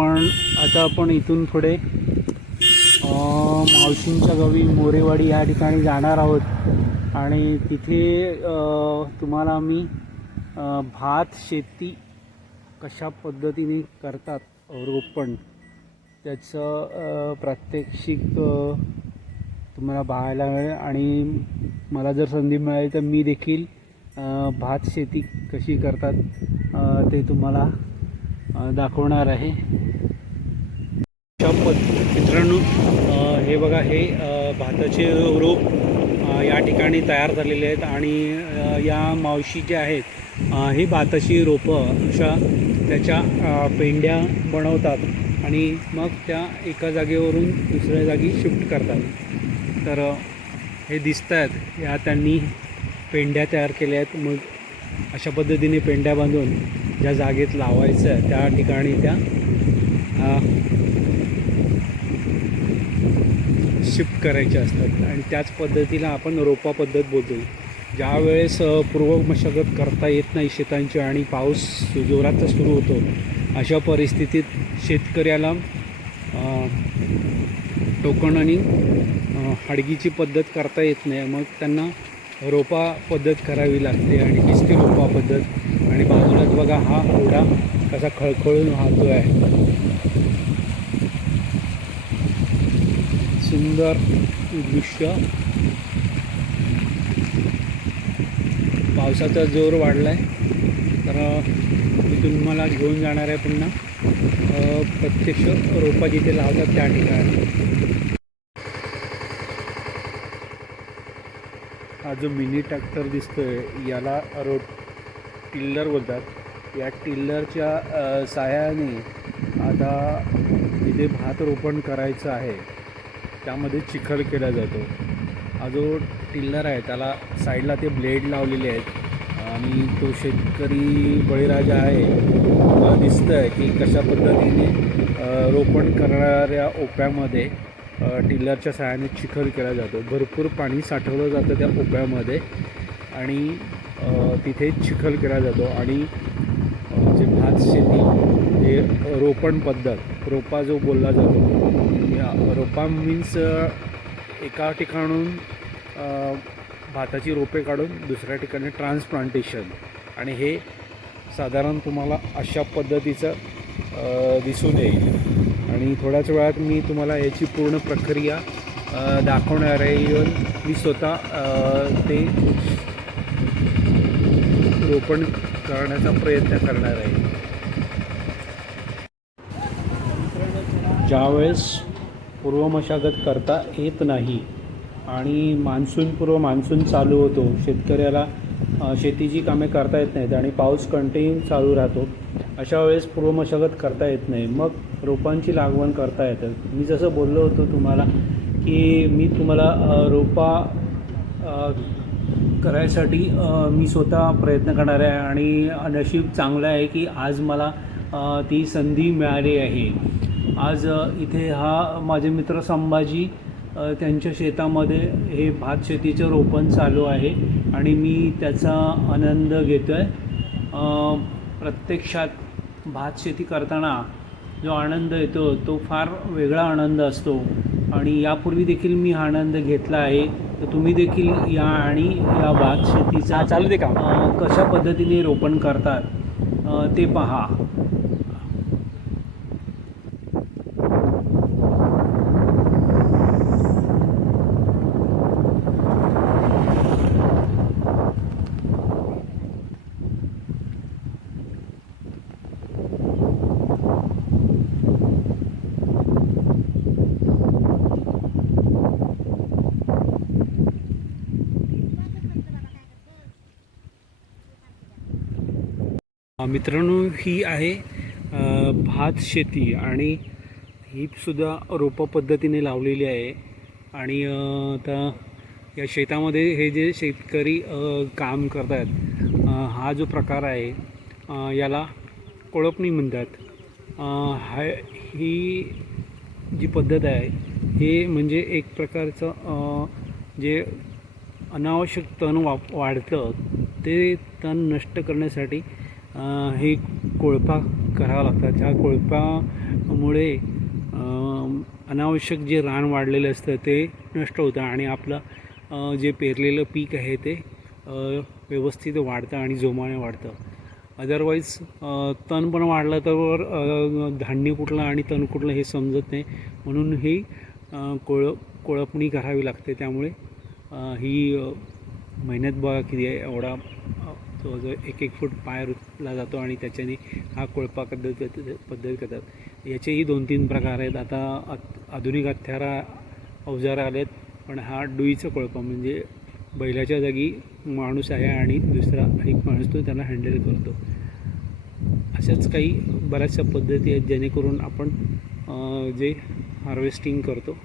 आता आपण इथून पुढे मावशींच्या गावी मोरेवाडी या ठिकाणी जाणार आहोत आणि तिथे तुम्हाला मी भात शेती कशा पद्धतीने करतात रोपण त्याचं प्रात्यक्षिक तुम्हाला पाहायला मिळेल आणि मला जर संधी मिळाली तर मी देखील भात शेती कशी करतात ते तुम्हाला दाखवणार आहे। मित्रांनो हे बघा, हे भाताचे रोप या ठिकाणी तयार झालेले आहेत आणि या मावशी ज्या आहेत ही भाताची रोपं अशा त्याच्या पेंड्या बनवतात आणि मग त्या एका जागेवरून दुसऱ्या जागी शिफ्ट करतात। तर हे दिसत आहेत या त्यांनी पेंड्या तयार केल्या आहेत। मग अशा पद्धतीने पेंड्या बांधून ज्या जागेत लावायचं आहे त्या ठिकाणी त्या शिफ्ट करायच्या असतात आणि त्याच पद्धतीला आपण रोपा पद्धत बोलतो। ज्या वेळेस पूर्व मशागत करता येत नाही शेतांची आणि पाऊस जोरात सुरू होतो अशा परिस्थितीत शेतकऱ्याला टोकण आणि हडगीची पद्धत करता येत नाही, मग त्यांना रोपा पद्धत करावी लागते आणि हीच ती रोपा पद्धत। आणि बाजूलाच बघा हा ओढा कसा खळखळून वाहतो आहे, सुंदर दृश्य। पावसाचा जोर वाढला आहे तर मी तुम्हाला घेऊन जाणार आहे पुन्हा प्रत्यक्ष रोपा जिथे लावतात त्या ठिकाणी। हा जो मिनी ट्रॅक्टर दिसतोय याला टिल्लर बोलतात। या टिल्लरच्या साहाय्याने आता जिथे भात रोपण करायचं आहे त्यामध्ये चिखल केला जातो। हा जो टिल्लर आहे त्याला साईडला ते ब्लेड लावलेले आहेत आणि तो शेतकरी बळीराजा आहे दिसतं आहे की कशा पद्धतीने रोपण करणाऱ्या ओप्यामध्ये टिल्लरच्या सहाय्याने चिखल केला जातो। भरपूर पाणी साठवलं जातं त्या ओप्यामध्ये आणि तिथे चिखल केला जातो आणि जे भात शेती हे रोपण पद्धत रोपा जो बोलला जातो, या रोपा मीन्स एका ठिकाणून भाताची रोपे काढून दुसऱ्या ठिकाणी ट्रान्सप्लांटेशन, आणि हे साधारण तुम्हाला अशा पद्धतीचं दिसून येईल आणि थोड्याच वेळात मी तुम्हाला याची पूर्ण प्रक्रिया दाखवणार आहे। इव्हन मी स्वतः ते रोपण करण्याचा प्रयत्न करणार आहे। ज्यावेळेस पूर्व मशागत करता येत नाही आणि मान्सून चालू होतो, शेतकऱ्याला शेतीची कामे करता येत नाहीत आणि पाऊस कंटिन्यू चालू राहतो, अशा वेळेस पूर्व मशागत करता येत नाही, मग रोपांची लागवड करता येतं। मी जसं बोललो होतो तुम्हाला की मी तुम्हाला रोपा करायसाठी मी स्वतः प्रयत्न करणार आहे आणि नशीब चांगलं आहे की आज मला ती संधी मिळाली आहे। आज इथे हा माझे मित्र संभाजी त्यांच्या शेतामध्ये हे भात शेतीचं रोपण चालू आहे आणि मी त्याचा आनंद घेतो आहे। प्रत्यक्षात भात शेती करताना जो आनंद येतो तो फार वेगळा आनंद असतो आणि यापूर्वी देखील मी हा आनंद घेतला आहे। तर तुम्ही देखील या आणि या भात शेतीचा चालू दे का कशा पद्धतीने रोपण करतात ते पहा। मित्रांनो ही आहे भात शेती आणि ही सुद्धा रोपं पद्धतीने लावलेली आहे आणि आता या शेतामध्ये हे जे शेतकरी काम करतात हा जो प्रकार आहे याला कोळपणी म्हणतात। ही जी पद्धत आहे हे म्हणजे एक प्रकारचं जे अनावश्यक तण वाढतं ते तण नष्ट करण्यासाठी हे कोळपा करावं लागतात। ह्या कोळपामुळे त्यामुळे अनावश्यक जे रान वाढलेलं असतं ते नष्ट होतं आणि आपलं जे पेरलेलं पीक आहे ते व्यवस्थित वाढतं आणि जोमाने वाढतं. अदरवाईज तण पण वाढलं तर धान्य कुठलं आणि तण कुठलं हे समजत नाही, म्हणून ही कोळपणी करावी लागते. त्यामुळे ही मेहनत बघा किती आहे. एवढा जवळजवळ 1-1 फूट पाय रुतला जातो आणि त्याच्याने हा कोळपा पद्धत करतात. याचेही 2-3 प्रकार आहेत. आता आधुनिक हत्यारा अवजार आलेत, पण हा डुईचा कोळपा म्हणजे बैलाच्या जागी माणूस आहे आणि दुसरा एक माणूस तो त्याला हँडल करतो. अशाच काही बऱ्याचशा पद्धती आहेत जेणेकरून आपण जे हार्वेस्टिंग करतो